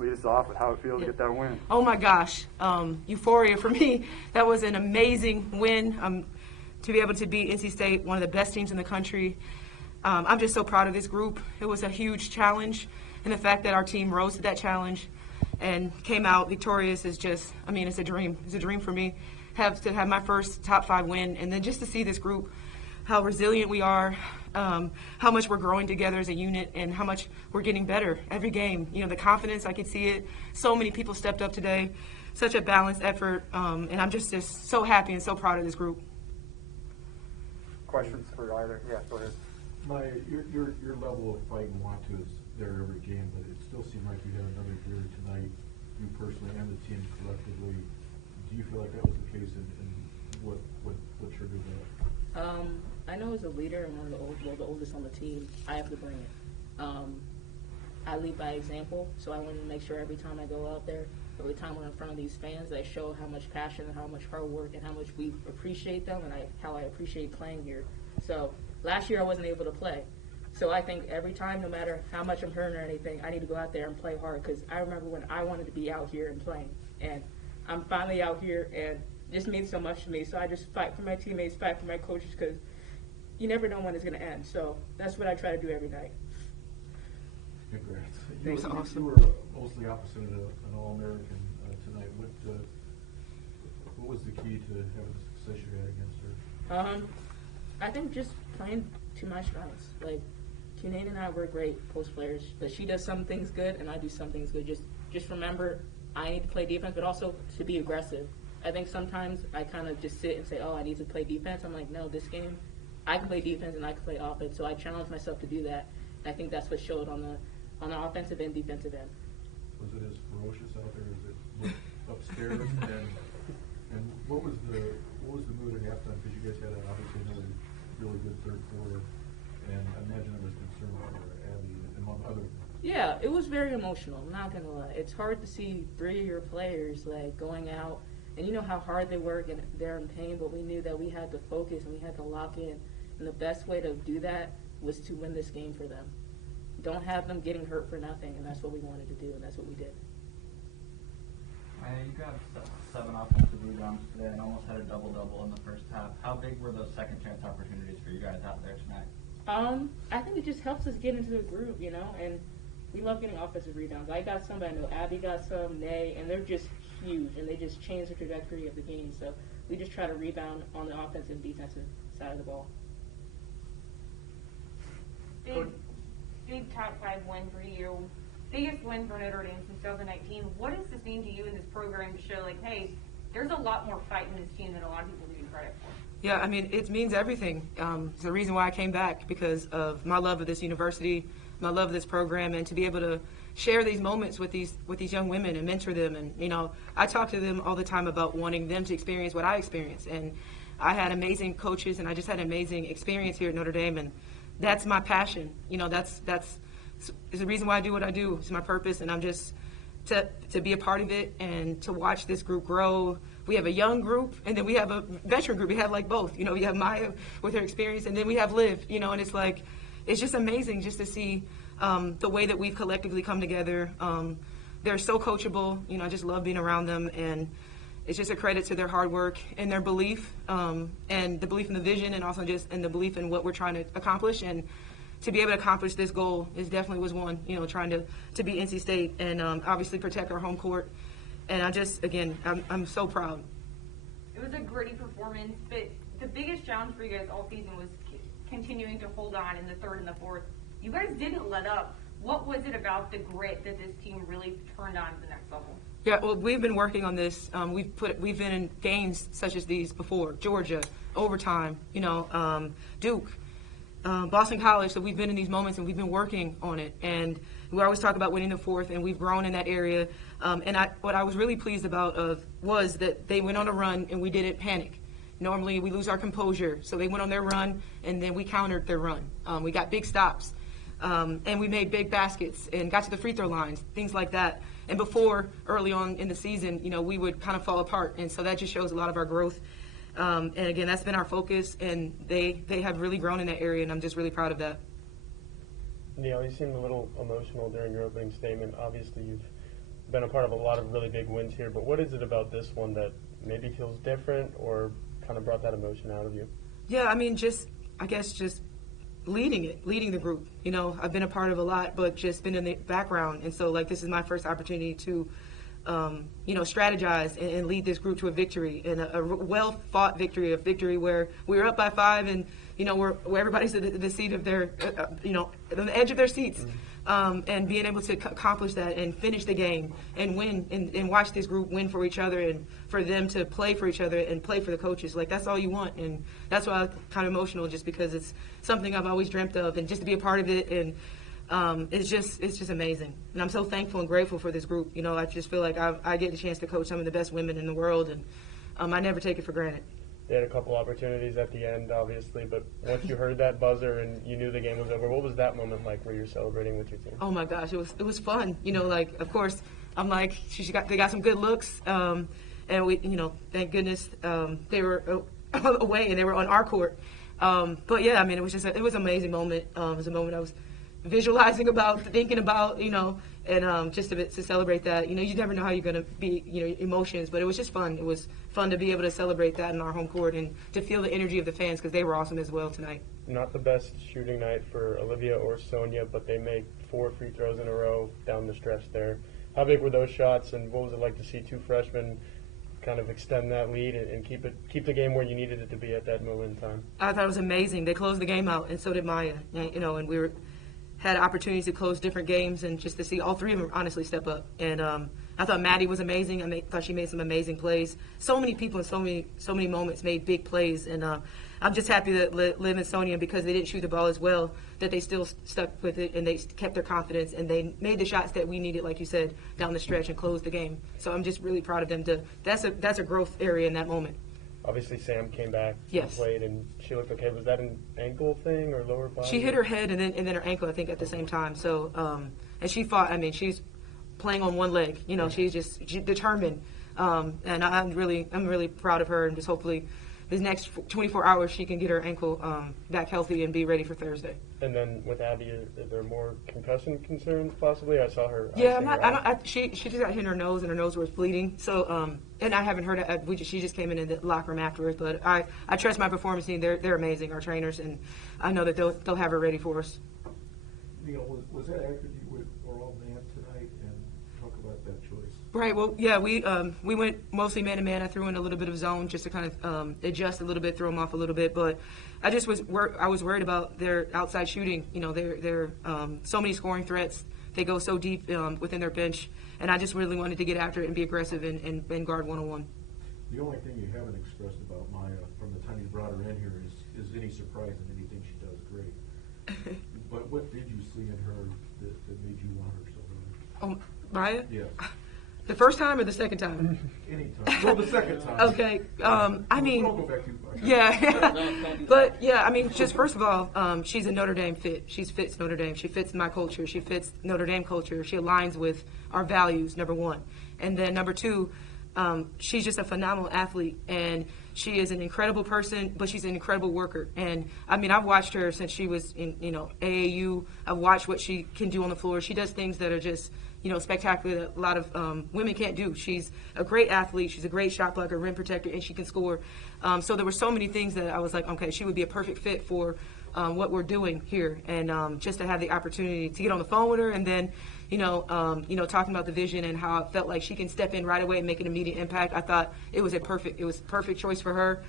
lead us off with how it feels to get that win. Oh my gosh, euphoria for me. That was an amazing win. To be able to beat NC State, one of the best teams in the country. I'm just so proud of this group. It was a huge challenge, and the fact that our team rose to that challenge and came out victorious is just, I mean, it's a dream. It's a dream for me to have my first top 5 win, and then just to see this group, how resilient we are, how much we're growing together as a unit, and how much we're getting better every game. You know, the confidence, I could see it. So many people stepped up today. Such a balanced effort, and I'm just so happy and so proud of this group. Questions for either? Yeah, go ahead. Your level of fight and want to is there every game, but it still seemed like you had another gear tonight, you personally and the team collectively. Do you feel like that was the case, and what triggered that? I know as a leader and one of the oldest on the team, I have to bring it. I lead by example, so I want to make sure every time I go out there, every time we're in front of these fans, I show how much passion and how much hard work and how much we appreciate them and how I appreciate playing here. So last year I wasn't able to play. So I think every time, no matter how much I'm hurting or anything, I need to go out there and play hard, because I remember when I wanted to be out here and playing. And I'm finally out here, and it just means so much to me. So I just fight for my teammates, fight for my coaches, because you never know when it's going to end. So that's what I try to do every night. Congrats. Thanks, awesome. You were mostly opposite of an All-American tonight. What was the key to having the success you had against her? I think just playing to my strengths. Like, Cunane and I were great post players, but she does some things good and I do some things good. Just remember, I need to play defense, but also to be aggressive. I think sometimes I kind of just sit and say, oh, I need to play defense. I'm like, no, this game, I can play defense and I can play offense. So I challenge myself to do that. And I think that's what showed on the offensive and defensive end. Was it as ferocious out there as it looked upstairs? and what was the mood at halftime? Because you guys had obviously another really good third quarter, and I imagine there was concern for Abby among other. Yeah, it was very emotional. I'm not gonna lie. It's hard to see 3 of your players like going out, and you know how hard they work and they're in pain. But we knew that we had to focus and we had to lock in, and the best way to do that was to win this game for them. Don't have them getting hurt for nothing, and that's what we wanted to do, and that's what we did. You got 7 offensive rebounds today and almost had a double-double in the first half. How big were those second-chance opportunities for you guys out there tonight? I think it just helps us get into the groove, you know, and we love getting offensive rebounds. I got some, I know Abby got some, Nay, and they're just huge, and they just change the trajectory of the game. So we just try to rebound on the offensive and defensive side of the ball. Big top 5 win for you. Biggest win for Notre Dame since 2019. What does this mean to you in this program to show, like, hey, there's a lot more fight in this team than a lot of people give you credit for? Yeah, I mean, it means everything. It's the reason why I came back, because of my love of this university, my love of this program, and to be able to share these moments with these young women and mentor them. And, you know, I talk to them all the time about wanting them to experience what I experienced. And I had amazing coaches, and I just had an amazing experience here at Notre Dame, and that's my passion. You know, that's the reason why I do what I do. It's my purpose, and I'm just to be a part of it and to watch this group grow. We have a young group, and then we have a veteran group. We have like both. You know, we have Maya with her experience, and then we have Liv. You know, and it's like, it's just amazing just to see the way that we've collectively come together. They're so coachable. You know, I just love being around them, and it's just a credit to their hard work and their belief, and the belief in the vision, and also just in the belief in what we're trying to accomplish. And to be able to accomplish this goal is definitely was one, you know, trying to beat NC State and obviously protect our home court. And I just, again, I'm so proud. It was a gritty performance, but the biggest challenge for you guys all season was continuing to hold on in the third and the fourth. You guys didn't let up. What was it about the grit that this team really turned on to the next level? Yeah, well, we've been working on this. We've been in games such as these before, Georgia, overtime, you know, Duke. Boston College, so we've been in these moments and we've been working on it, and we always talk about winning the fourth, and we've grown in that area. What I was really pleased about was that they went on a run and we didn't panic. Normally we lose our composure, so they went on their run and then we countered their run. We got big stops, and we made big baskets and got to the free throw lines, things like that. And before, early on in the season, you know, we would kind of fall apart, and so that just shows a lot of our growth. And again, that's been our focus, and they have really grown in that area, and I'm just really proud of that. Neil, you seemed a little emotional during your opening statement. Obviously, you've been a part of a lot of really big wins here, but what is it about this one that maybe feels different or kind of brought that emotion out of you? Yeah, I mean, I guess just leading the group. You know, I've been a part of a lot, but just been in the background. And so, like, this is my first opportunity to, strategize and lead this group to a victory, and a well-fought victory, a victory where we were up by 5 and, where everybody's at the seat of their, on the edge of their seats. And being able to accomplish that and finish the game and win and watch this group win for each other and for them to play for each other and play for the coaches. Like, that's all you want. And that's why I'm kind of emotional, just because it's something I've always dreamt of, and just to be a part of it. And it's just amazing. And I'm so thankful and grateful for this group. I just feel like I get the chance to coach some of the best women in the world, and I never take it for granted. They had a couple opportunities at the end, obviously, but once you heard that buzzer and you knew the game was over, what was that moment like where you're celebrating with your team? Oh my gosh, it was fun. Of course, I'm like, they got some good looks, and we, thank goodness they were away and they were on our court. But yeah, I mean, it was an amazing moment. It was a moment I was visualizing about, thinking about, and just to celebrate that. You never know how you're going to be, emotions, but it was just fun. It was fun to be able to celebrate that in our home court and to feel the energy of the fans, because they were awesome as well tonight. Not the best shooting night for Olivia or Sonia, but they make 4 free throws in a row down the stretch there. How big were those shots, and what was it like to see 2 freshmen kind of extend that lead and keep the game where you needed it to be at that moment in time? I thought it was amazing. They closed the game out, and so did Maya. And we had opportunities to close different games, and just to see all 3 of them honestly step up. And I thought Maddie was amazing. I thought she made some amazing plays. So many people in so many moments made big plays, and I'm just happy that Liv and Sonia, because they didn't shoot the ball as well, that they still stuck with it and they kept their confidence and they made the shots that we needed, like you said, down the stretch and closed the game. So I'm just really proud of them. That's a growth area in that moment. Obviously, Sam came back yes. and played, and she looked okay. Was that an ankle thing or lower body? She hit her head and then her ankle, I think, at the same time. So, and she fought. I mean, she's playing on one leg. She's just determined. And I'm really proud of her, and just hopefully these next 24 hours she can get her ankle back healthy and be ready for Thursday. And then with Abby, is there more concussion concerns possibly? I saw her. Yeah, she just got hit in her nose, and her nose was bleeding. So, and I haven't heard it. She just came in the locker room afterwards. But I trust my performance team. They're amazing, our trainers, and I know that they'll have her ready for us. Neil, was that after you were all man tonight? And talk about that choice. Right. Well, yeah, we went mostly man-to-man. I threw in a little bit of zone just to kind of adjust a little bit, throw them off a little bit. But I was worried about their outside shooting. They're so many scoring threats. They go so deep within their bench, and I just really wanted to get after it and be aggressive and guard one-on-one. The only thing you haven't expressed about Maya from the time you brought her in here is any surprise in anything she does great. But what did you see in her that made you want her so bad? Maya? Yes. The first time or the second time? Anytime. Well, the second time. Okay. I mean, don't go back too far. Yeah. But, yeah, I mean, just first of all, she's a Notre Dame fit. She fits Notre Dame. She fits my culture. She fits Notre Dame culture. She aligns with our values, number one. And then number two, she's just a phenomenal athlete. And she is an incredible person, but she's an incredible worker. And, I mean, I've watched her since she was in, AAU. I've watched what she can do on the floor. She does things that are just spectacular that a lot of women can't do. She's a great athlete. She's a great shot blocker, rim protector, and she can score. So there were so many things that I was like, okay, she would be a perfect fit for what we're doing here. And just to have the opportunity to get on the phone with her and then, talking about the vision and how I felt like she can step in right away and make an immediate impact, I thought it was a perfect choice for her,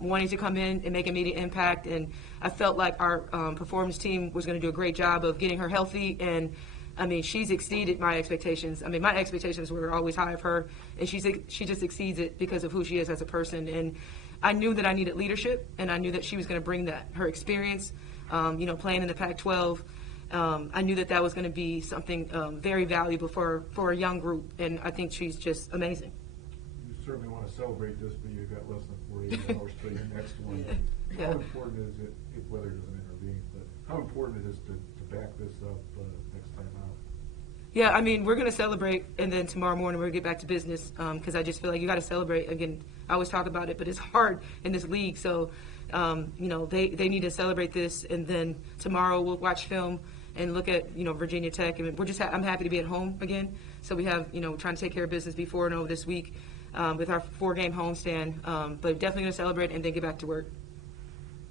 wanting to come in and make immediate impact. And I felt like our performance team was going to do a great job of getting her healthy. And I mean, she's exceeded my expectations. I mean, my expectations were always high of her, and she just exceeds it because of who she is as a person. And I knew that I needed leadership, and I knew that she was going to bring that. Her experience, playing in the Pac-12, I knew that was going to be something very valuable for a young group, and I think she's just amazing. You certainly want to celebrate this, but you've got less than 48 hours till your next one. Yeah. How important is it, if weather doesn't intervene, but how important it is to back this up next time out? Yeah, I mean, we're going to celebrate, and then tomorrow morning we're going to get back to business because I just feel like you got to celebrate. Again, I always talk about it, but it's hard in this league. So, they need to celebrate this, and then tomorrow we'll watch film and look at, Virginia Tech. And I'm happy to be at home again. So we have, trying to take care of business before and over this week with our 4-game homestand. But definitely going to celebrate and then get back to work.